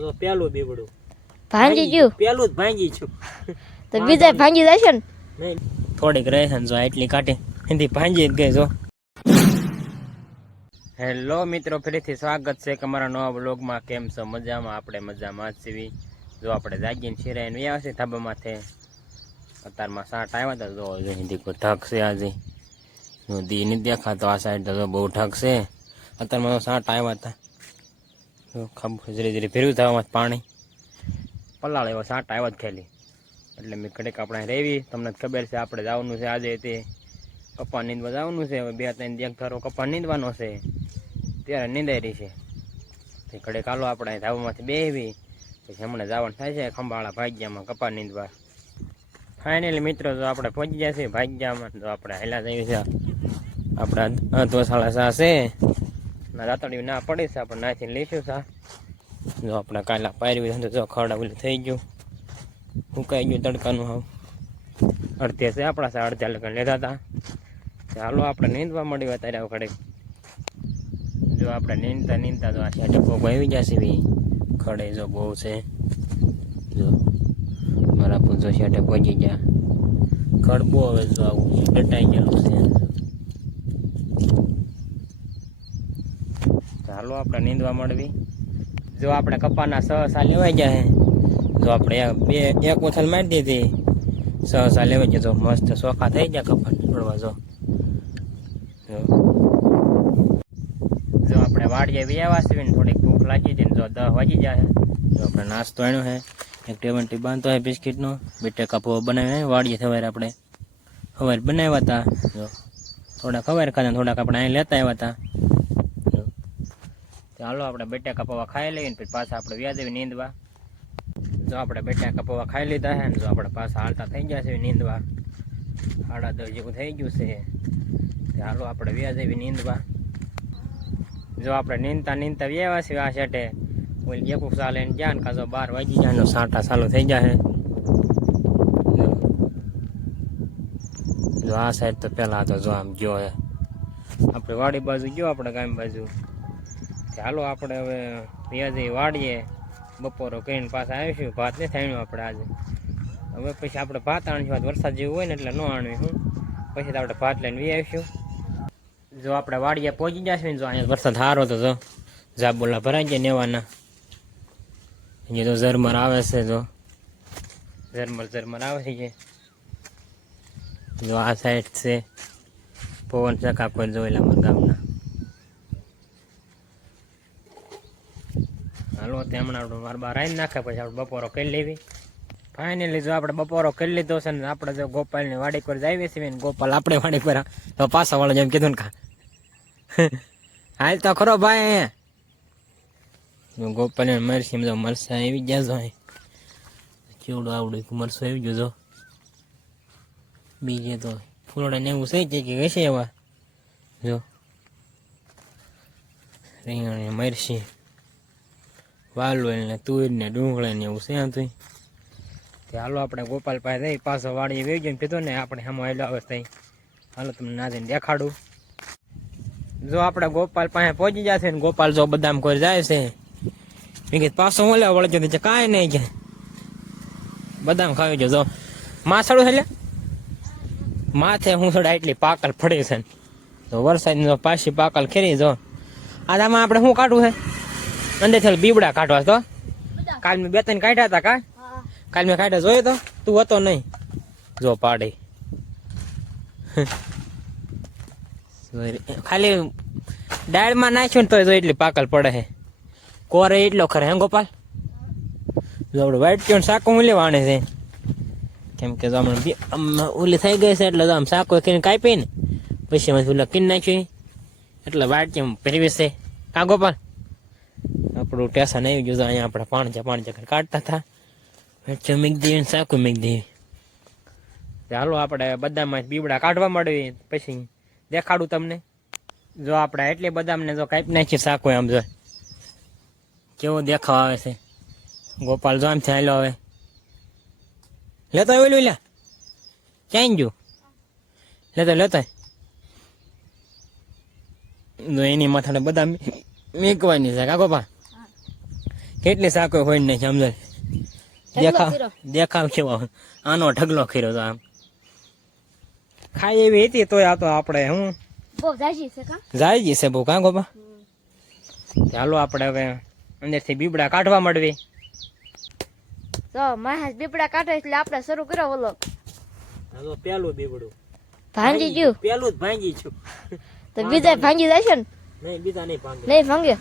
તો પેલું બીબડું ભાંજી ગયું પેલું જ ભાંગી છું તો બીજા ભાંજી જશે ને નહીં થોડીક રહે છે જો એટલી કાઢી એથી ભાંજી જ ગઈ જો. હેલો મિત્રો, ફરીથી સ્વાગત છે અમારા નવા બ્લોગમાં. કેમ છો? મજામાં? આપણે મજામાં જ છીએ. જો આપણે જાગીને શિરાઈને વ્યા છે ધાબા માથે. અત્યારમાં સાટ આવ્યા હતા જો હિન્દી કોઈ ઢગ છે આજે દી નહીં દેખાતો આ સાઈડ તો બહુ ઢગ છે. અત્યારમાં તો સાટ આવ્યા હતા ધીરે ધીરે ભેરું થવામાં પાણી પલાળ એવો સાટ આવ્યા જ ખેલી એટલે મેં ઘડીક આપણે રેવી. તમને ખબર છે આપણે જવાનું છે આજે તે કપા નીંદવા જવાનું છે. હવે 2-3 એક ધારો કપા નીંદવાનો છે ત્યારે નીંદાઈ રહી છે. તે ઘડીક હાલો આપણે ધાબામાંથી બેસવી પછી હમણાં જવાનું થાય છે ખંભાળા ભાગ્યામાં કપા નીંદવા. ફાઇનલી મિત્રો જો આપણે પહોંચી ગયા છીએ ભાગ્યામાં. જો આપણે હેલા જઈએ છે આપણા ધોસાળા સા છે રાતડિયું ના પડે છે આપણે નાખીને લઈશું સા. જો આપણે કાલા પાર્યું જો ખરડા ઓલું થઈ ગયું સુકાઈ ગયું તડકાનું હાવ. અડધે છે આપણા સા અડધા લગન લેતા હતા. ચાલો આપણે નીંદવા મળ્યું અત્યારે ઘડીક. જો આપણે નીંદતા તો આ સાઈડ ભોગ આવી જશે બી ખડે જો બહુ છે. જો મારા પૂછો સાઈડે પહોંચી ગયા ખડ બહુ હવે જો આવું ડટાઈ ગયેલું છે. ચાલો આપણે નીંદવા મળવી. જો આપણે કપાના 6 સાલ લેવાઈ ગયા જો આપણે એક ઉછલ મારી દીધી 6 સાલ લેવાઈ ગયા. જો મસ્ત ચોખા થઈ ગયા કપા છોડવા. જો આપણે વાડીએ વ્યાવા છે ને થોડીક ભૂખ લાગી હતી ને જો 10 વાગી જાય. જો આપણે નાસ્તો એનો છે એક ટેવન્ટી બાંધતો હોય બિસ્કીટનો બટેકા પૌવા બનાવીને વાડીએ સવારે આપણે સવારે બનાવ્યા હતા. જો થોડાક સવારે ખાધા થોડાક આપણે અહીં લેતા આવ્યા હતા. જો ચાલો આપણે બટેકા પૌવા ખાઈ લઈએ ને પછી પાછા આપણે વ્યાજેવી નીંદવા. જો આપણે બટેકા પૌવા ખાઈ લીધા છે ને જો આપણે પાછા હાલતા થઈ ગયા છે નીંદવા. 10:30 જેવું થઈ ગયું છે. ચાલો આપણે વ્યાજેવી નીંદવા. જો આપણે નીંદતા વ્યાવા છે આ સેટે ઓલી એક સાલ એને ગયા ને કાજો 12 વાગી જાય સાંટા ચાલુ થઈ જાય. જો આ સાઈડ તો પેલા તો જો આમ ગયો હે આપણે વાડી બાજુ ગયો આપણે ગામ બાજુ. ચાલો આપણે હવે વ્યાજે વાડીએ બપોરો કરીને પાછા આવીશું. ભાત નથી આણ્યું આપણે આજે. હવે પછી આપણે ભાત આણીશું. વરસાદ જેવું હોય ને એટલે ન આણવી હું પછી તો આપણે ભાત લઈને વી આવીશું. જો આપણે વાડીએ પહોંચી જશે ને જો અહીંયા વરસાદ સારો તો જો જાબોલા ભરાઈ ગયા નેવાના. અહીંયા તો ઝરમર આવે છે. જો ઝરમર આવે છે. જો આ સાઈડ છે પવન ચકા કોઈ જોયેલા અમારા ગામના. હાલો તે હમણાં આપણે બાર આવીને નાખે પછી આપણે બપોરો કરી લેવી. ફાઇનલી જો આપણે બપોરો કરી લીધો છે ને આપણે જો ગોપાલની વાડી પર જઈએ છીએ ને ગોપાલ આપણે વાડી પર તો પાછા વાળો જેમ કીધું ને કા હાલ તો ખરો ભાઈ. ગોપાલ મરસી જો મરસા આવી ગયા જો કેવડું આવડું મરસું આવી ગયું. જો બીજે તો ફૂલડા ને એવું છે કે હશે એવા. જો રીંગણ મરસી વાલોલ ને તુર ને ડુંગળી ને એવું છે હતું. હાલો આપણે ગોપાલ પાસે જઈ પાછો વાડી વેચી ગયો કીધું ને આપણે સામે આવેલો આવે થઈ. હાલો તમને નાજીને દેખાડું. જો આપણે ગોપાલ પાસે પહોંચી જશે ને ગોપાલ જો બદામ કોઈ જાય છે મેં કીધું પાછો હું લેવા વળજો કાંઈ નહીં કે બદામ ખાવી જો. જો માથડું એટલે માથે હું થોડા એટલી પાકલ ફળી છે તો વરસાદની પાછી પાકલ ખેરી. જો આમાં આપણે શું કાઢવું છે અંદરથી બીબડા કાઢવા. તો કાલ મેં 2-3 કાઢ્યા હતા. કાલ મેં કાઢ્યા જોયો તો તું હતો નહીં. જો પાડી ખાલી દાળમાં નાખ્યું ને તો જો એટલી પાકલ પડે છે. કોરે એટલો ખરે હે ગોપાલ. જો આપણે વાઈટ કેવું શાકો હું લેવાણે છે કેમ કે હમણાં ઓલી થઈ ગઈ છે એટલે આમ શાકો કરીને કાપી ને પછી એમાંથી ઓલા કીન નાખ્યું એટલે વાઈટ કેમ પહેરવી છે કા ગોપાલ. આપણું ટેશન આવી ગયું. અહીંયા આપણે પાણી કાઢતા હતા મેક દેવી શાકું મેક દેવી. ચાલો આપણે બદામમાં બીબડા કાઢવા મળવી પછી દેખાડું તમને. જો આપણે એટલી બદામને જો કાપી નાખીએ શાકું આમ જો કેવો દેખાવ આવે છે. ગોપાલ જો આમ ચાલ્યો હવે લેતો આવેલું લ્યા ક્યાં ગયું લેતો જો એની માથાને બદામ મેકવાની છે કા ગોપાલ. કેટલી સાકો હોય નહીં સમજાય ઢગલો ખીરો. દેખાવ કેવો આનો ઢગલો ખીરો તો આમ ખાઈ એવી હતી તોય આ તો આપણે હું બહુ જાજી છે કા જાય જશે બહુ કાં ગોપા ચાલો આપણે હવે અંદરથી બીબડા કાઢવા મળવી તો માણસ બીપડા કાઢે એટલે આપણે શરૂ કર્યો ઓલો હવે પેલું બીબડું ભાંગી ગયું પેલું જ ભાંગી છું તો બીજા ભાંગી જશે ને નહીં બીજા નહીં ભાંગે નહીં ભાંગે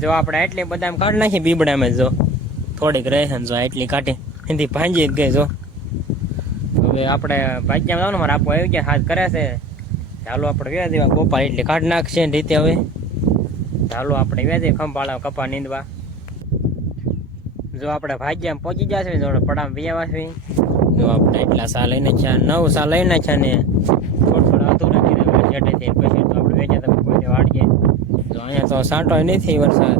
જો આપણે એટલી બદામ કાઢી નાખી બીબડામાં જો થોડીક રહે જો એટલી કાઢી એથી ભાંજી જ ગઈ જો હવે આપણે ભાગ્યા જવાનું મારે આપો આવી ગયા હાથ કરે છે ચાલો આપણે વ્યાજ દેવા ગોપાલ એટલી કાઢી નાખશે ને રીતે હવે ચાલો આપણે વ્યાજે ખંભાળા કપા નીંદવા જો આપણે ભાગ્યા પહોંચી જશે જો પડામ વ્યાવા છે જો આપણે એટલા સા લઈને છે 9 સા લઈને છે ને થોડા અધૂરા કરી જેટેથી પછી તો આપણે વેચે તમે કોઈ વાડીએ તો અહીંયા તો સાંટો નથી વરસાદ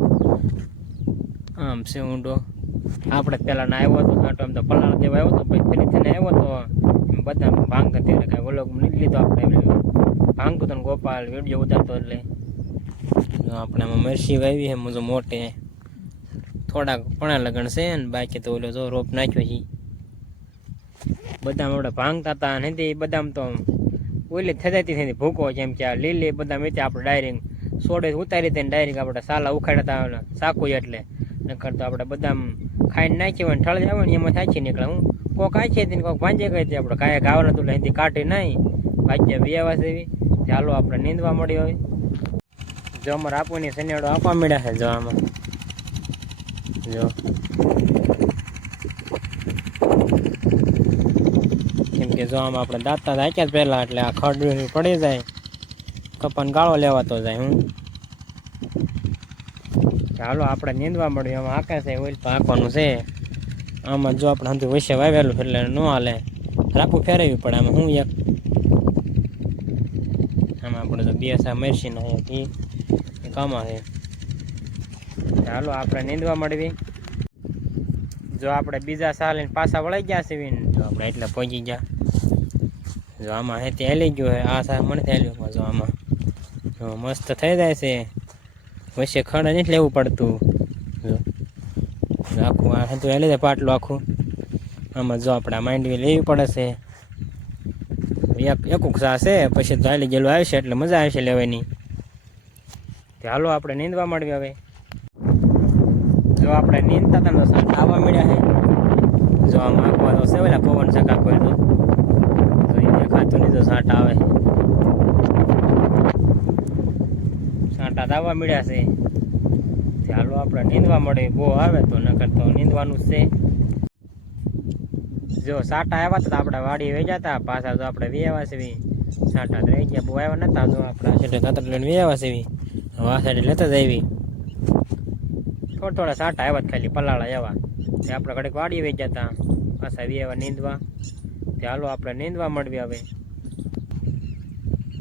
આમ છે ઊંડો આપણે પેલા ના આવ્યો હતો સાંટો એમ તો પલાળ દેવા આવ્યો હતો પછી ફરીથી આવ્યો તો બધા ભાંગ ત્યારે કાંઈ વ્લોગ નથી લીધો આપણે ભાંગતું તો ગોપાલ વિડીયો ઉતારતો એટલે આપણે આમાં મરસી વાવી છે મુજો મોટે થોડાક પણા લગણ છે ને બાકી તો ઓલો જો રોપ નાખ્યો છે બદામ આપણે ભાંગતા હતા નથી બદામ તો ઓલી થતી હતી ભૂકો જેમ કે આ લીલી બદામ હતી આપણે ડાયરેક્ટ સોડે ઉતારી હતી ડાયરેક્ટ આપણે સાલા ઉખાડતા હતા સાકું એટલે નકર તો આપણે બદામ ખાઈને નાખી હોય ઠળ જાય ને એમાં થાય છે નીકળે હું કોક આ છે કોક ભાંજે ગઈ હતી આપણે કાંઈ ગાવરા તું અહીંથી કાઢી નહીં ભાગ્યા વ્યાવા છે એવી ચાલો આપણે નીંદવા મળી હોય જો અમારે આપવાની શનિયાળો આપવા મળ્યા છે જો આમાં જો કેમ કે જો આમાં આપણે દાંતા નાખ્યા જ પહેલા એટલે આ ખડ પડી જાય કપાન ગાળો લેવાતો જાય હું ચાલો આપણે નીંદવા મળ્યું આમાં આકાશ ઓઇલ પણ આંકવાનું છે આમાં જો આપણે હંધું વૈસે વાવેલું એટલે ન હાલે રાખવું ફેરવવી પડે આમાં હું એક આમાં આપણે તો બે સા મરસી ના કામમાં છે ચાલો આપણે નીંદવા મળવી જો આપણે બીજા સાલ પાછા વળાઈ ગયા છે જો આપણે એટલે પહોંચી ગયા જો આમાં હે તે હેલી ગયું હે આ સાલ મને થયેલું જો આમાં જો મસ્ત થઈ જાય છે વચ્ચે ખડ નથી લેવું પડતું જો આખું આ હતું હેલી જાય પાટલું આખું આમાં જો આપણે માંડવી લેવી પડે છે એકુક સા છે પછી તો હાલી ગયેલું આવશે એટલે મજા આવશે લેવાની ચાલો આપણે નીંદવા મળવી હવે જો આપણે નીંદતા હતા તો સાંટ આવવા મળ્યા છે જો આમ આખવા તો છે ઓલા પવન ચકા કોઈ તો એ દેખાતું નહીં તો સાંટ આવે સાંટા આવવા મળ્યા છે ચાલો આપણે નીંદવા મળે બહુ આવે તો નકર તો નીંદવાનું જ છે જો સાંટા આવ્યા હતા આપણે વાડી વેચ્યા હતા પાછા તો આપણે વેવા છે સાંટા રહી ગયા બહુ આવ્યા નતા જો આપણે આ સાઈડે ખાતર લઈને વેવા છે હવે આ સાઈડે લેતા જ આવી થોડા સાંટા આવ્યા ખાલી પલાળા એવા તે આપણે ઘડીક વાડી વેચ્યા હતા પાછા વેવા નીંદવા ચાલો આપણે નીંદવા મળવી હવે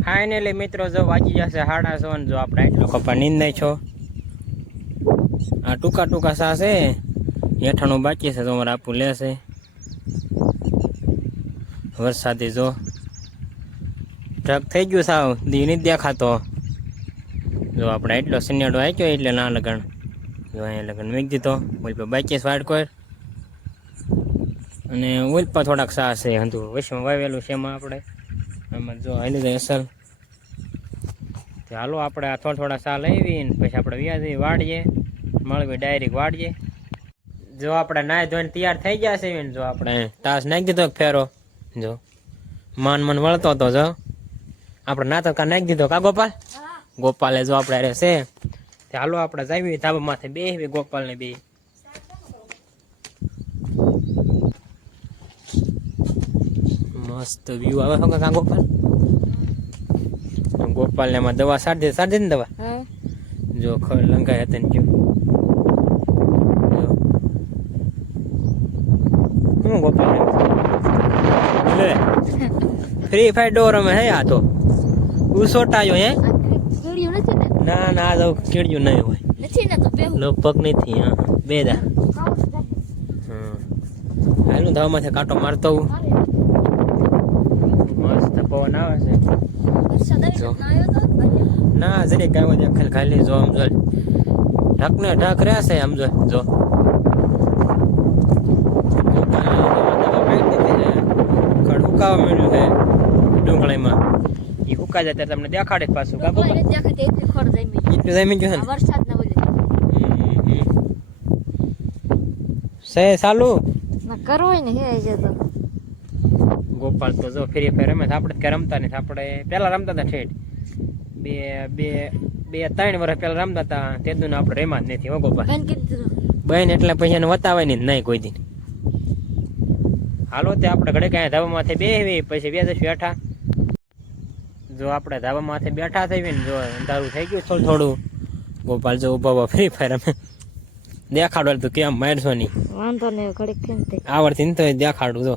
ફાઇનલી મિત્રો જો વાગી જશે 9:30 જો આપણે એટલો કપા નીંદાય છો આ ટૂંકા ટૂંકા સા છે હેઠાણું બાકી છે તો અમારે આપવું લેશે વરસાદી જો ઢગ થઈ ગયું સાવ દી નથી દેખાતો જો આપણે એટલો સન્યાડો આપ્યો એટલે ના લગણ જો અહીંયા લગન મૂકી દીધો ઓલ પર બાકી વાડ કોઈ અને ઓલ પર થોડાક સા છે હંધું વૈશ્વમાં વાવેલું છે એમાં આપણે આમાં જો હાલી જાય અસલ તો હાલો આપણે આ થોડા સા લઈ ને પછી આપણે વ્યાજી વાળીએ, મળવી ડાયરેક્ટ વાળીએ. જો આપણે નાય ધોઈને તૈયાર થઈ ગયા છે ને, જો આપણે તાસ નાખી દીધો ફેરો, જો મન વળતો હતો. જો આપણે ના તો કા નાખી દીધો કા ગોપાલ? ગોપાલે જો આપણે અરે છે તે હાલો આપણે જાવી ધાબા માથે બેહવી ગોપાલ ને બે. મસ્ત વ્યૂ આવે છે કા ગોપાલ? ગોપાલ ને એમાં દવા સાડી ને દવા જો ખર લંગાઈ હતી ને જો હું ગોપાલ લે ફ્રી ફાયર ડોર અમે હે. આ તો ઉસોટાયો હે? કીડ્યું નથી ને? ના ના આ તો કીડ્યું નહીં હોય, નથી ને તો બેહું. લગભગ નથી. હા બેદા હાલું ધાવામાં કાંટો મારતો હું. મસ્ત પવન આવે છે. વરસાદ જો. આવ્યો તો ના જરી કાંઈ હોય ખાલી જો આમ જો ઢક ને ઢક રહ્યા છે આમ જો. જો હુકાવા મળ્યું છે ડુંગળીમાં, એ હુકા જાય ત્યારે તમને દેખાડે પાછું કા ગોપાલ? દેખાતી એટલી ખોડ જમી. એટલું જમી ગયું છે ને? વરસાદ ના બોલે સે ચાલુ ના કરવો ને હે છે તો. ગોપાલ તો જો ફ્રી ફાયર રમે છે. આપણે ક્યાં રમતા નથી. આપણે પહેલા રમતા હતા ઠેઠ બે 3 વર્ષ પહેલા રમતા હતા. તેદું આપણે રેમાં જ નથી હો ગોપાલ. બેન કીધું બહેન એટલે પછી એને વતાવવાની જ નહીં કોઈ દી. હાલો તે આપણે ઘડે કાંઈ ધાબા માથે બેહવી પછી બેસી બેઠા. જો આપણે ધાબા માથે બેઠા થઈ ને જો અંધારું થઈ ગયું થોડું. ગોપાલ જો ઉભા ફ્રી ફાયર અમે દેખાડો તું કેમ મારશો નહીં. વાંધો ને ઘડીક કેમ થઈ આવડતી ને તો દેખાડું. જો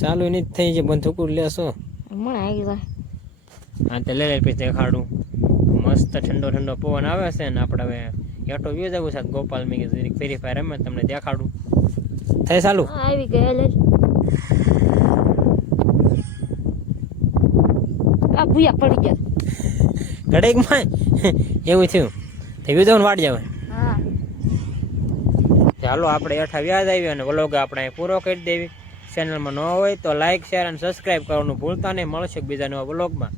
ચાલુ નહીં થઈ છે બંધ થકું લેશો. મને આવી જાય. હા તે લઈ પછી દેખાડું. મસ્ત ઠંડો ઠંડો પવન આવે છે ને આપણે હવે હેઠો વ્યૂ જવું છે. ગોપાલ મેં કીધું ફ્રી ફાયર રમે તમને દેખાડું. થાય ચાલુ? આવી ગયા લે. આ ભૂયા પડી ગયા. ઘડેક માં એવું થયું તે વિધો વાડ જાવ. હા ચાલો આપણે હેઠા વ્યાજ આવી અને વ્લોગ આપણે પૂરો કરી દેવી. ચેનલમાં ન હોય તો લાઈક શેર અને સબસ્ક્રાઈબ કરવાનું ભૂલતા નહીં. મળશે બીજા નવા વ્લોગમાં.